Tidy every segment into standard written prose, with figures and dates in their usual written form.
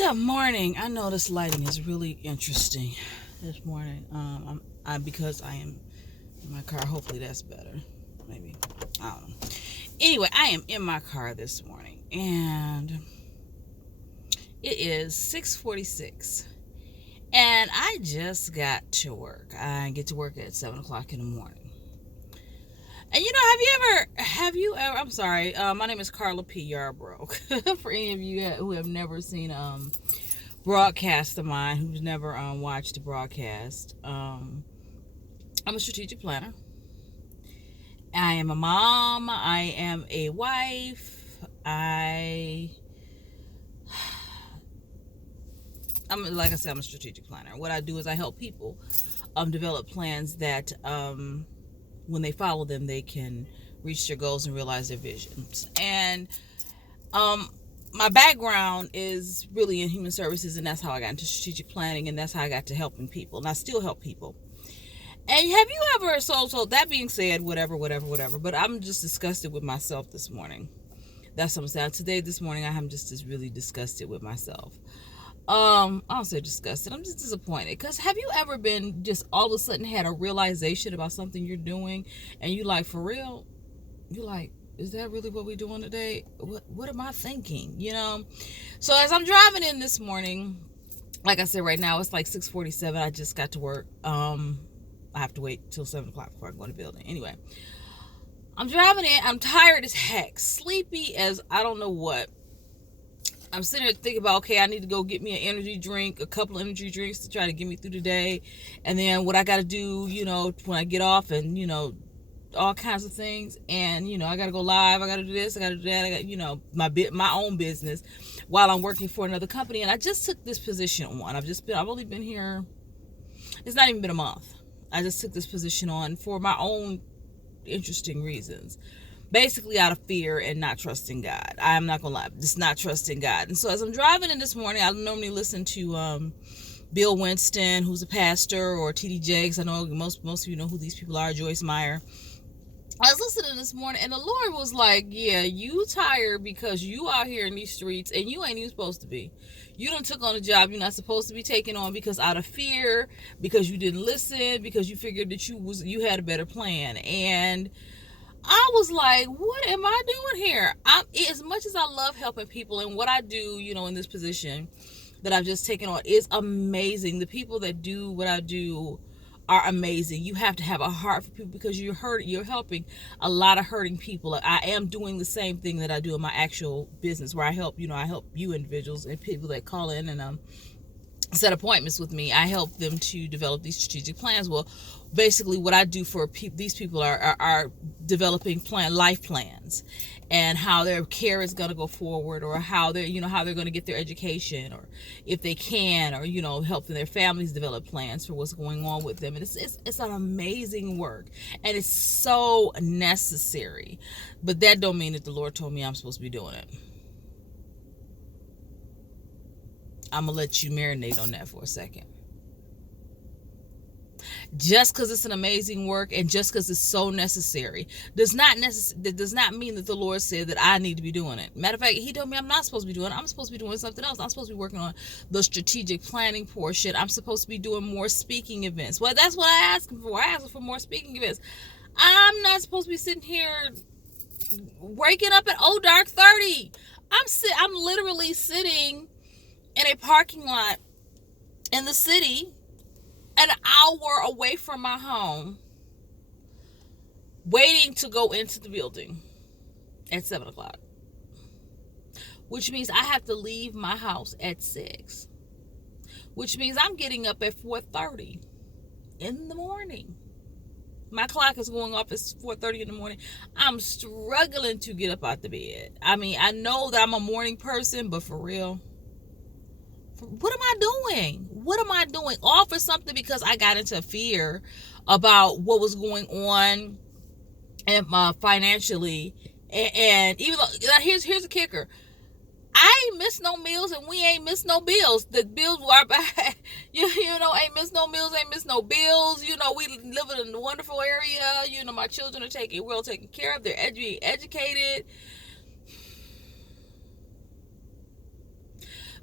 Good morning. I know this lighting is really interesting this morning. Because I am in my car. Hopefully that's better. Maybe I don't know. Anyway, I am in my car this morning, and it is 6:46, and I just got to work. I get to work at 7 o'clock in the morning. And have you ever? I'm sorry. My name is Carla P. Yarbrough. For any of you who have never seen broadcast of mine, who's never watched a broadcast, I'm a strategic planner. I am a mom. I am a wife. I'm like I said, I'm a strategic planner. What I do is I help people develop plans that when they follow them, they can reach their goals and realize their visions. And my background is really in human services, and that's how I got into strategic planning, and that's how I got to helping people, and I still help people. And have you ever, so that being said, whatever, but I'm just disgusted with myself this morning. That's what I'm saying. This morning, I'm just really disgusted with myself. I don't say disgusted. I'm just disappointed. Because have you ever been just all of a sudden had a realization about something you're doing, and you like, for real? You're like, is that really what we're doing today? What am I thinking? So as I'm driving in this morning, like I said, right now it's like 6:47. I just got to work. I have to wait till 7 o'clock before I go to the building. Anyway, I'm driving in. I'm tired as heck, sleepy as I don't know what. I'm sitting here thinking about, okay, I need to go get me an energy drink, a couple of energy drinks to try to get me through the day. And then what I got to do, when I get off, and, all kinds of things. And, I got to go live. I got to do this. I got to do that. I got, my own business while I'm working for another company. And I just took this position on. I've only been here. It's not even been a month. I just took this position on for my own interesting reasons. Basically out of fear and not trusting God. I'm not going to lie. Just not trusting God. And so as I'm driving in this morning, I normally listen to Bill Winston, who's a pastor, or TD Jakes. I know most of you know who these people are, Joyce Meyer. I was listening this morning, and the Lord was like, yeah, you tired because you out here in these streets, and you ain't even supposed to be. You done took on a job you're not supposed to be taking on because out of fear, because you didn't listen, because you figured that you had a better plan. And I was like, what am I doing here? As much as I love helping people, and what I do, in this position that I've just taken on is amazing. The people that do what I do are amazing. You have to have a heart for people because you're helping a lot of hurting people. I am doing the same thing that I do in my actual business, where I help you individuals and people that call in and set appointments with me. I help them to develop these strategic plans. Well, basically what I do for these people are developing life plans, and how their care is going to go forward, or how they're going to get their education, or if they can, or helping their families develop plans for what's going on with them. And it's an amazing work, and it's so necessary. But that don't mean that the Lord told me I'm supposed to be doing it. I'm going to let you marinate on that for a second. Just because it's an amazing work, and just because it's so necessary, does not mean that the Lord said that I need to be doing it. Matter of fact, He told me I'm not supposed to be doing it. I'm supposed to be doing something else. I'm supposed to be working on the strategic planning portion. I'm supposed to be doing more speaking events. Well, that's what I asked Him for. I asked Him for more speaking events. I'm not supposed to be sitting here waking up at dark 30. I'm literally sitting in a parking lot in the city, an hour away from my home, waiting to go into the building at 7 o'clock, which means I have to leave my house at 6, which means I'm getting up at 4:30 in the morning. My clock is going off at 4:30 in the morning. I'm struggling to get up out the bed. I mean, I know that I'm a morning person, but for real, what am I doing? What am I doing? All for something because I got into fear about what was going on and financially. And even though, here's the kicker. I ain't missed no meals, and we ain't missed no bills. The bills were back. Ain't missed no meals, ain't missed no bills. We live in a wonderful area. My children are well taken care of. They're educated.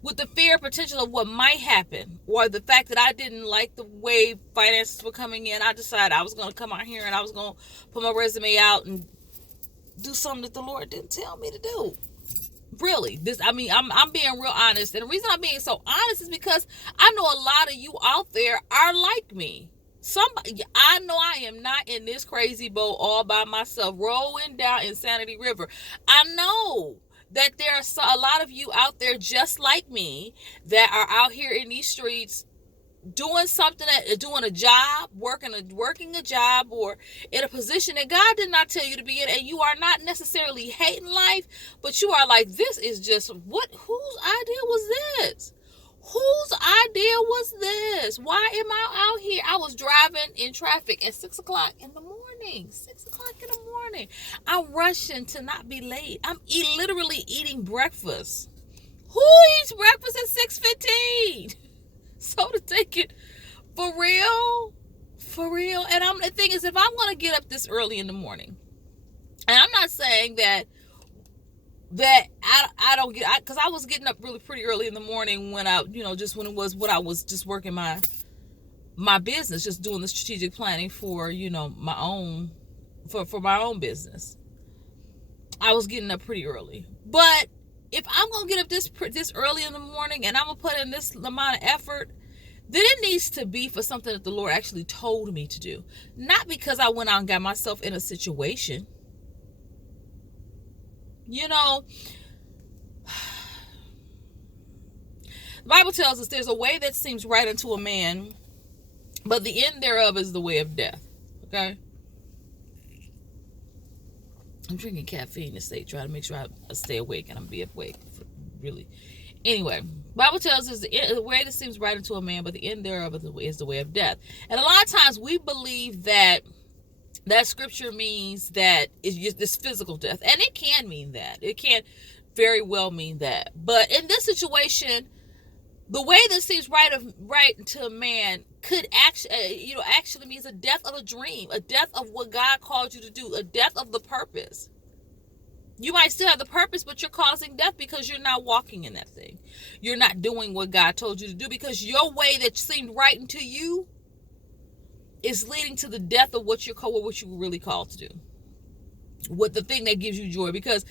with the fear potential of what might happen, or the fact that I didn't like the way finances were coming in, I decided I was going to come out here and I was going to put my resume out and do something that the Lord didn't tell me to do. Really, I'm being real honest, and the reason I'm being so honest is because I know a lot of you out there are like me. I know I am not in this crazy boat all by myself, rolling down Insanity River. I know that there are a lot of you out there just like me that are out here in these streets doing something, doing a job, working a job, or in a position that God did not tell you to be in, and you are not necessarily hating life, but you are like, this is just whose idea was this? Whose idea was this? Why am I out here? I was driving in traffic at 6 o'clock in the morning. 6 o'clock in the morning. I'm rushing to not be late. I'm literally eating breakfast. Who eats breakfast at 6:15? So to take it for real. And the thing is, if I'm going to get up this early in the morning, and I'm not saying that I don't get, because I was getting up really pretty early in the morning when I, just when it was what I was just working my business, just doing the strategic planning for, my own, for my own business. I was getting up pretty early. But if I'm going to get up this early in the morning and I'm going to put in this amount of effort, then it needs to be for something that the Lord actually told me to do. Not because I went out and got myself in a situation. The Bible tells us there's a way that seems right unto a man, but the end thereof is the way of death. Okay? I'm drinking caffeine to trying to make sure I stay awake and I'm be awake. Really. Anyway, Bible tells us the way that seems right unto a man, but the end thereof is the way of death. And a lot of times we believe that scripture means that it's just this physical death. And it can mean that. It can very well mean that. But in this situation, the way that seems right to a man could actually means a death of a dream, a death of what God called you to do, a death of the purpose. You might still have the purpose, but you're causing death because you're not walking in that thing. You're not doing what God told you to do because your way that seemed right unto you is leading to the death of what you were really called to do. What the thing that gives you joy. Because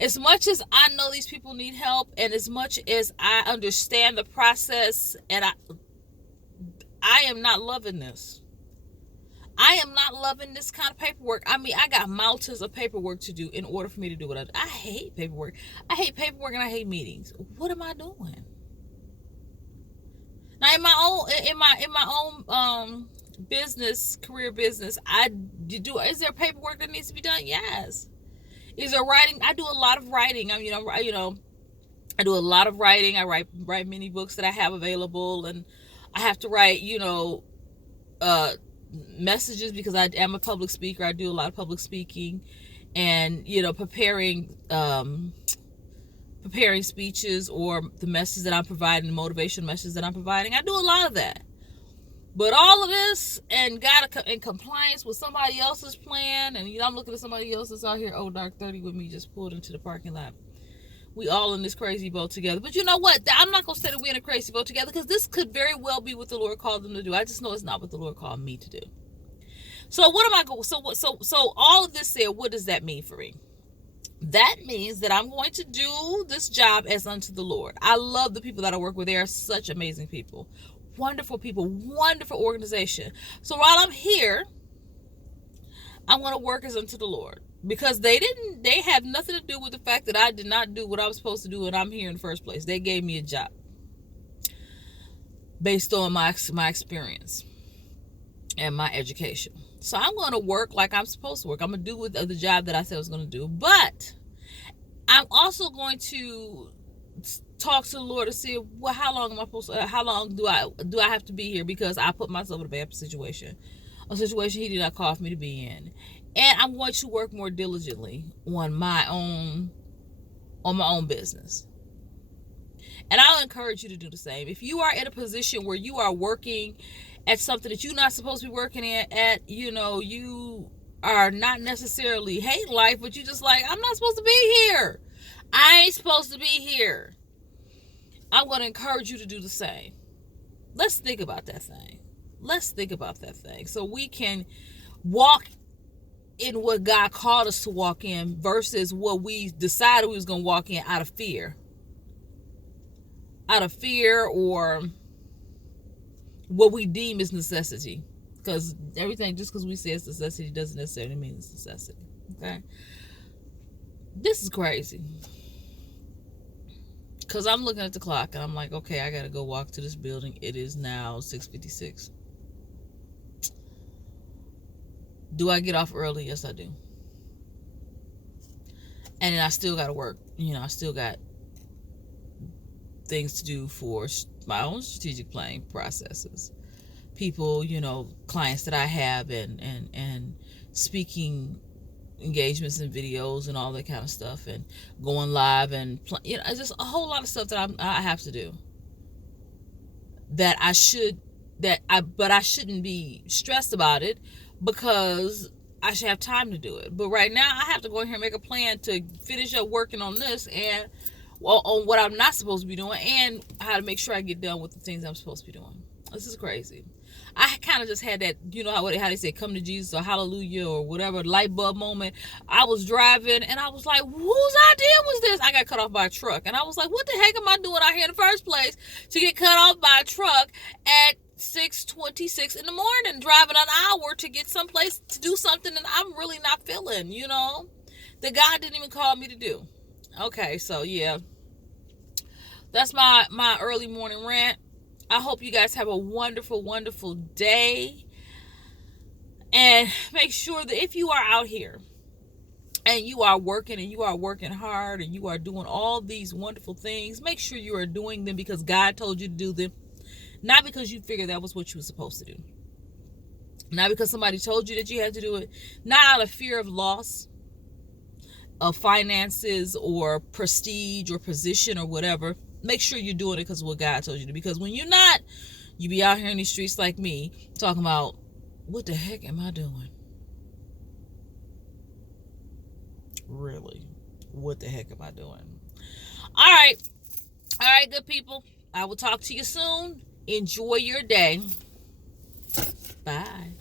as much as I know these people need help, and as much as I understand the process, and I am not loving this. I am not loving this kind of paperwork. I got mountains of paperwork to do in order for me to do what I do. I hate paperwork. I hate paperwork and I hate meetings. What am I doing? Now in my own career business, is there paperwork that needs to be done? Yes. Is there writing? I do a lot of writing. I do a lot of writing. I write many books that I have available, and I have to write, messages because I am a public speaker. I do a lot of public speaking, and preparing speeches or the message that I'm providing, the motivation message that I'm providing. I do a lot of that. But all of this and got in compliance with somebody else's plan, and I'm looking at somebody else that's out here, dark 30 with me, just pulled into the parking lot. We all in this crazy boat together. But you know what? I'm not going to say that we're in a crazy boat together, because this could very well be what the Lord called them to do. I just know it's not what the Lord called me to do. So what am I going? So all of this said, what does that mean for me? That means that I'm going to do this job as unto the Lord. I love the people that I work with. They are such amazing people. Wonderful people, wonderful organization. So while I'm here, I want to work as unto the Lord, because they have nothing to do with the fact that I did not do what I was supposed to do and I'm here in the first place. They gave me a job based on my experience and my education. So I'm going to work like I'm supposed to work. I'm going to do the job that I said I was going to do, but I'm also going to talk to the Lord to see, well, how long do I have to be here, because I put myself in a bad situation, a situation He did not call for me to be in. And I'm going to work more diligently on my own business. And I'll encourage you to do the same. If you are in a position where you are working at something that you're not supposed to be working at, you are not necessarily hate life, but you just like, I'm not supposed to be here. I ain't supposed to be here. I'm going to encourage you to do the same. Let's think about that thing. Let's think about that thing so we can walk in what God called us to walk in versus what we decided we was going to walk in out of fear. Out of fear or what we deem is necessity. Because everything, just because we say it's necessity doesn't necessarily mean it's necessity. Okay? This is crazy. Because I'm looking at the clock and I'm like, okay, I got to go walk to this building. It is now 6:56. Do I get off early? Yes, I do. And then I still got to work. I still got things to do for my own strategic planning processes. People, clients that I have and speaking engagements and videos and all that kind of stuff and going live and it's just a whole lot of stuff that I have to do but I shouldn't be stressed about it because I should have time to do it. But right now I have to go in here and make a plan to finish up working on this and on what I'm not supposed to be doing and how to make sure I get done with the things I'm supposed to be doing. This is crazy. I kind of just had that, how they say, come to Jesus or hallelujah or whatever, light bulb moment. I was driving and I was like, whose idea was this? I got cut off by a truck. And I was like, what the heck am I doing out here in the first place to get cut off by a truck at 6:26 in the morning, driving an hour to get someplace to do something that I'm really not feeling, that God didn't even call me to do. Okay, so yeah, that's my early morning rant. I hope you guys have a wonderful, wonderful day. And make sure that if you are out here and you are working hard and you are doing all these wonderful things, make sure you are doing them because God told you to do them. Not because you figured that was what you were supposed to do. Not because somebody told you that you had to do it. Not out of fear of loss of finances or prestige or position or whatever. Make sure you're doing it because of what God told you to. Because when you're not, you be out here in these streets like me talking about, what the heck am I doing? Really? What the heck am I doing? All right, good people. I will talk to you soon. Enjoy your day. Bye.